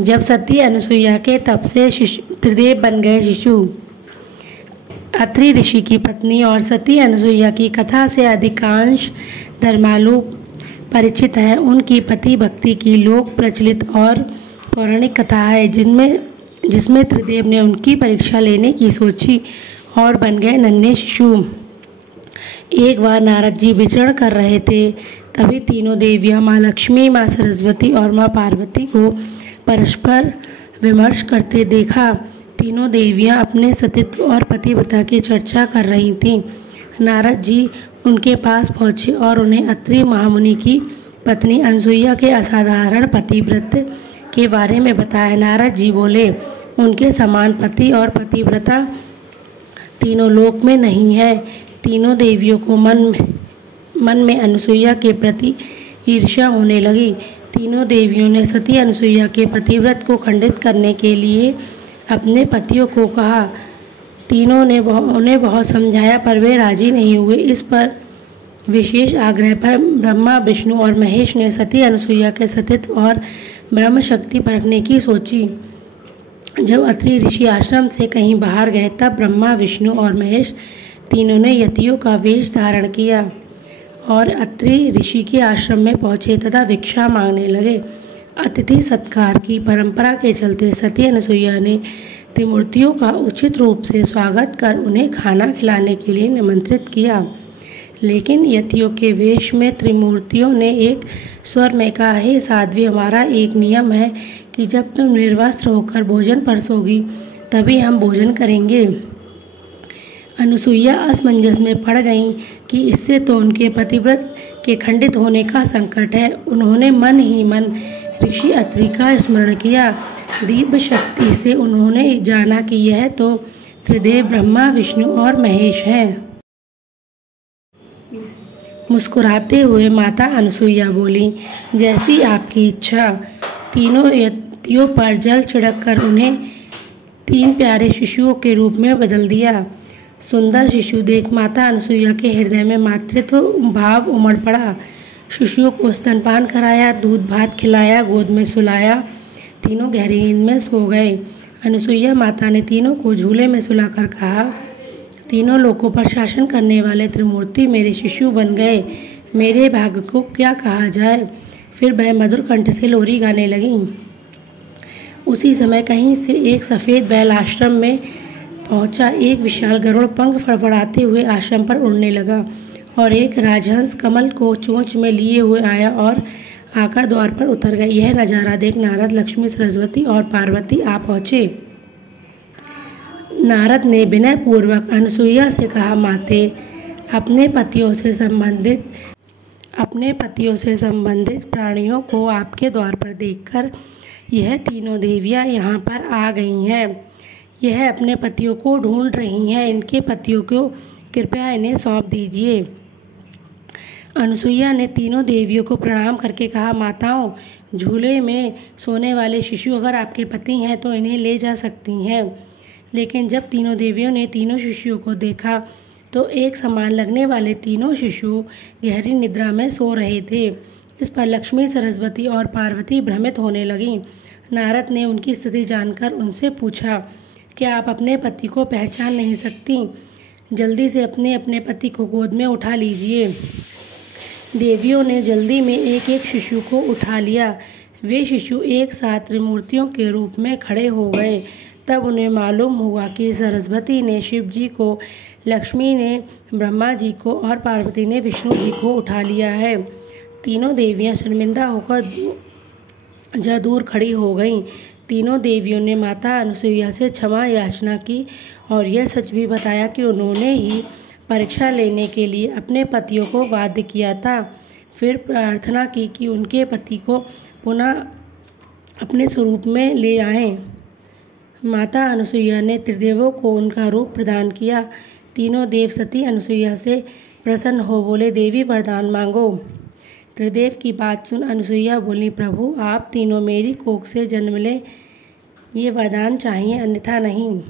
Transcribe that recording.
जब सती अनुसुईया के तप से त्रिदेव बन गए शिशु। अत्रि ऋषि की पत्नी और सती अनुसुईया की कथा से अधिकांश धर्मालु परिचित हैं। उनकी पति भक्ति की लोक प्रचलित और पौराणिक कथा है जिसमें त्रिदेव ने उनकी परीक्षा लेने की सोची और बन गए नन्हे शिशु। एक बार नारद जी विचरण कर रहे थे, तभी तीनों देवियां माँ लक्ष्मी, माँ सरस्वती और माँ पार्वती को परस्पर विमर्श करते देखा। तीनों देवियां अपने सतीत्व और पतिव्रता की चर्चा कर रही थीं। नारद जी उनके पास पहुँचे और उन्हें अत्रि महामुनि की पत्नी अनुसुईया के असाधारण पतिव्रत के बारे में बताया। नारद जी बोले, उनके समान पति और पतिव्रता तीनों लोक में नहीं है। तीनों देवियों को मन में अनुसुईया के प्रति ईर्ष्या होने लगी। तीनों देवियों ने सती अनुसुईया के पतिव्रत को खंडित करने के लिए अपने पतियों को कहा। तीनों ने उन्हें बहुत समझाया पर वे राजी नहीं हुए। इस पर विशेष आग्रह पर ब्रह्मा, विष्णु और महेश ने सती अनुसुईया के सतीत्व और ब्रह्म शक्ति परखने की सोची। जब अत्रि ऋषि आश्रम से कहीं बाहर गए तब ब्रह्मा, विष्णु और महेश तीनों ने यतियों का वेश धारण किया और अत्रि ऋषि के आश्रम में पहुँचे तथा भिक्षा मांगने लगे। अतिथि सत्कार की परंपरा के चलते सती अनुसुईया ने त्रिमूर्तियों का उचित रूप से स्वागत कर उन्हें खाना खिलाने के लिए निमंत्रित किया। लेकिन यतियों के वेश में त्रिमूर्तियों ने एक स्वर में कहा, हे साध्वी, हमारा एक नियम है कि जब तुम निर्वस्त्र होकर भोजन परसोगी तभी हम भोजन करेंगे। अनुसुईया असमंजस में पड़ गईं कि इससे तो उनके पतिव्रत के खंडित होने का संकट है। उन्होंने मन ही मन ऋषि अत्रि का स्मरण किया। दिव्य शक्ति से उन्होंने जाना कि यह तो त्रिदेव ब्रह्मा, विष्णु और महेश हैं। मुस्कुराते हुए माता अनुसुईया बोली, जैसी आपकी इच्छा। तीनों यतियों पर जल छिड़क कर उन्हें 3 प्यारे शिशुओं के रूप में बदल दिया। सुंदर शिशु देख माता अनुसुईया के हृदय में मातृत्व भाव उमड़ पड़ा। शिशुओं को स्तनपान कराया, दूध भात खिलाया, गोद में सुलाया। तीनों गहरी नींद में सो गए। अनुसुईया माता ने तीनों को झूले में सुलाकर कहा, तीनों लोकों पर शासन करने वाले त्रिमूर्ति मेरे शिशु बन गए। मेरे भाग्य को क्या कहा जाए। फिर वह मधुर कंठ से लोरी गाने लगीं। उसी समय कहीं से एक सफ़ेद बैल आश्रम में पहुंचा। एक विशाल गरुड़ पंख फड़फड़ाते हुए आश्रम पर उड़ने लगा और एक राजहंस कमल को चोंच में लिए हुए आया और आकर द्वार पर उतर गया। यह नज़ारा देख नारद, लक्ष्मी, सरस्वती और पार्वती आ पहुँचे। नारद ने विनय पूर्वक अनुसुईया से कहा, माते, अपने पतियों से संबंधित प्राणियों को आपके द्वार पर देखकर यह तीनों देवियां यहाँ पर आ गई हैं। यह अपने पतियों को ढूंढ रही हैं। इनके पतियों को कृपया इन्हें सौंप दीजिए। अनुसुईया ने तीनों देवियों को प्रणाम करके कहा, माताओं, झूले में सोने वाले शिशु अगर आपके पति हैं तो इन्हें ले जा सकती हैं। लेकिन जब तीनों देवियों ने तीनों शिशुओं को देखा तो एक समान लगने वाले तीनों शिशु गहरी निद्रा में सो रहे थे। इस पर लक्ष्मी, सरस्वती और पार्वती भ्रमित होने लगीं। नारद ने उनकी स्थिति जानकर उनसे पूछा, क्या आप अपने पति को पहचान नहीं सकती? जल्दी से अपने पति को गोद में उठा लीजिए। देवियों ने जल्दी में एक एक शिशु को उठा लिया। वे शिशु एक साथ त्रिमूर्तियों के रूप में खड़े हो गए। तब उन्हें मालूम हुआ कि सरस्वती ने शिव जी को, लक्ष्मी ने ब्रह्मा जी को और पार्वती ने विष्णु जी को उठा लिया है। तीनों देवियां शर्मिंदा होकर दूर खड़ी हो गईं। तीनों देवियों ने माता अनुसुईया से क्षमा याचना की और यह सच भी बताया कि उन्होंने ही परीक्षा लेने के लिए अपने पतियों को बाध्य किया था। फिर प्रार्थना की कि उनके पति को पुनः अपने स्वरूप में ले आएं। माता अनुसुईया ने त्रिदेवों को उनका रूप प्रदान किया। तीनों देव सती अनुसुईया से प्रसन्न हो बोले, देवी वरदान मांगो। त्रिदेव की बात सुन अनुसुईया बोली, प्रभु, आप तीनों मेरी कोख से जन्म लें, ये वरदान चाहिए, अन्यथा नहीं।